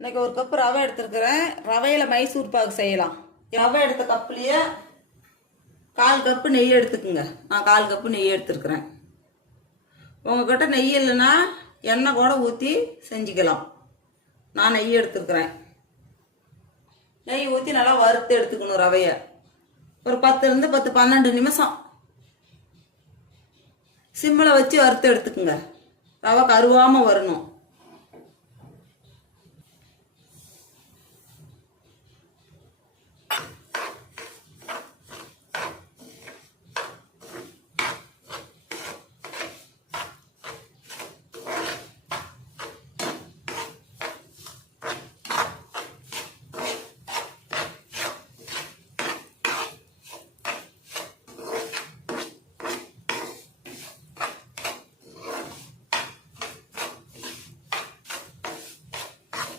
இன்னைக்கு ஒரு கப் ரவை எடுத்துருக்கிறேன். ரவையில் மைசூர் பாக்கு செய்யலாம். ரவை எடுத்த கப்புலேயே 1/4 கப்பு நெய் எடுத்துக்குங்க. நான் 1/4 கப்பு நெய் எடுத்துருக்கிறேன். உங்ககிட்ட நெய் இல்லைன்னா எண்ணெய் கூட ஊற்றி செஞ்சுக்கலாம். நான் நெய் எடுத்துருக்கிறேன். நெய் ஊற்றி நல்லா வறுத்து எடுத்துக்கணும். ரவையை ஒரு 10 to 12 நிமிஷம் சிம்மில் வச்சு வறுத்து எடுத்துக்குங்க. ரவை கருவாமல் வரணும்.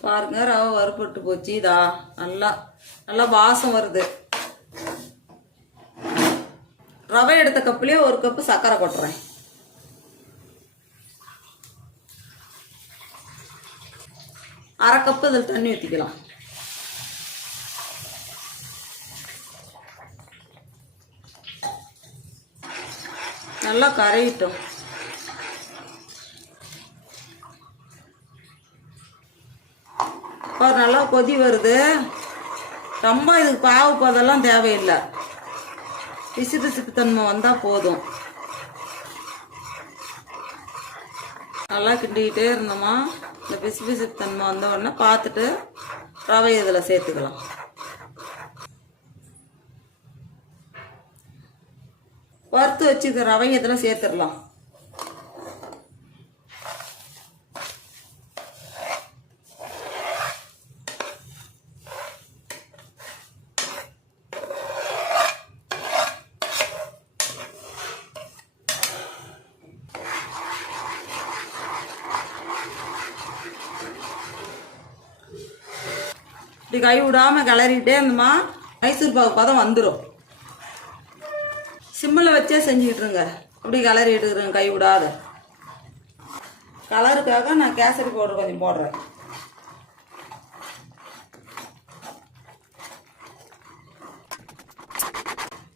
பாருங்க, ரவை வறுபட்டு போச்சு. இதா நல்லா நல்லா வாசம் வருது. ரவை எடுத்த கப்புலேயே 1 கப்பு சர்க்கரை கொட்டுறேன். அரை கப்பு இதில் தண்ணி ஊற்றிக்கலாம். நல்லா கரையிட்டோம். நல்லா கொதி வருது. ரொம்ப இதுக்கு பாவு போதெல்லாம் தேவையில்லை. பிசு பிசுப்பு தன்மை வந்தால் போதும். நல்லா கிண்டிக்கிட்டே இருந்தோமா இந்த பிசு பிசுப்பு தன்மை வந்த உடனே பார்த்துட்டு ரவை இதில் சேர்த்துக்கலாம். வறுத்து வச்சுக்க ரவை இதில் சேர்த்துடலாம். இப்படி கை விடாமல் கிளறிட்டே இருந்தோமா மைசூர் பாக்கு பதம் வந்துடும். சிம்மில் வச்சே செஞ்சுக்கிட்டுருங்க. இப்படி கிளறி எடுக்கிறேங்க கை விடாத. கலருக்காக நான் கேசரி பவுடர் கொஞ்சம் போடுறேன்.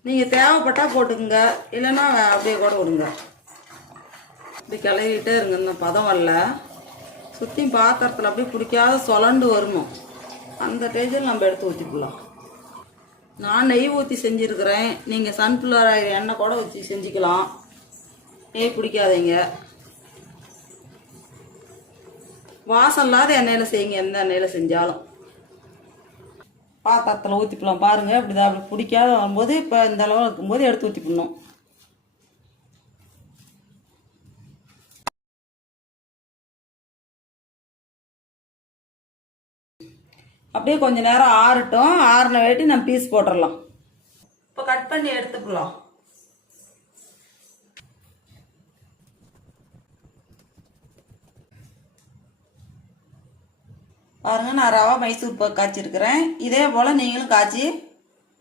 நீங்கள் தேவைப்பட்டால் போட்டுக்குங்க, இல்லைன்னா அப்படியே கூட விடுங்க. இப்படி கிளறிட்டே இருங்க. இந்த பதம் வரல, சுற்றி பாத்திரத்தில் அப்படியே பிடிக்காத சொலண்டு வருமோ அந்த டேஜில் நம்ம எடுத்து ஊற்றிக்கலாம். நான் நெய் ஊற்றி செஞ்சுருக்கிறேன். நீங்கள் சன்ஃப்ளவர் ஆயில் எண்ணெய் கூட ஊற்றி செஞ்சுக்கலாம். நெய் பிடிக்காதீங்க. வாசம் இல்லாத எண்ணெயில் செய்யுங்க. எந்த எண்ணெயில் செஞ்சாலும் பாத்திரத்தில் ஊற்றிக்கலாம். பாருங்கள், அப்படிதான். அப்படி பிடிக்காத வரும்போது இப்போ இந்த அளவு இருக்கும்போது எடுத்து ஊற்றிக்கணும். அப்படியே கொஞ்ச நேரம் ஆறட்டும். ஆறின வேட்டி நம்ம பீஸ் போட்டுடலாம். இப்போ கட் பண்ணி எடுத்துக்கலாம். பாருங்க, நான் ரவா மைசூர் பாக்கு காய்ச்சிருக்கிறேன். இதே போல் நீங்களும் காய்ச்சி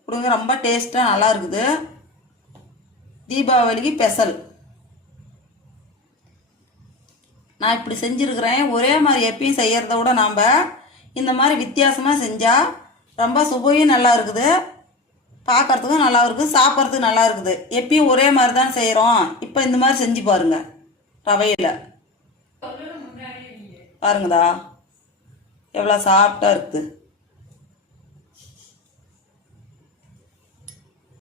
கொடுங்க. ரொம்ப டேஸ்ட்டாக நல்லா இருக்குது. தீபாவளிக்கு ஸ்பெஷல். நான் இப்படி செஞ்சுருக்கிறேன். ஒரே மாதிரி எப்பயும் செய்கிறத விட நாம் இந்த மாதிரி வித்தியாசமாக செஞ்சால் ரொம்ப சுவையும் நல்லா இருக்குது, பார்க்குறதுக்கும் நல்லா இருக்குது, சாப்பிட்றதுக்கு நல்லா இருக்குது. எப்பயும் ஒரே மாதிரி தான் செய்கிறோம். இப்போ இந்த மாதிரி செஞ்சு பாருங்க. ரவையில் பாருங்கதா எவ்வளோ சாஃப்டாக இருக்குது.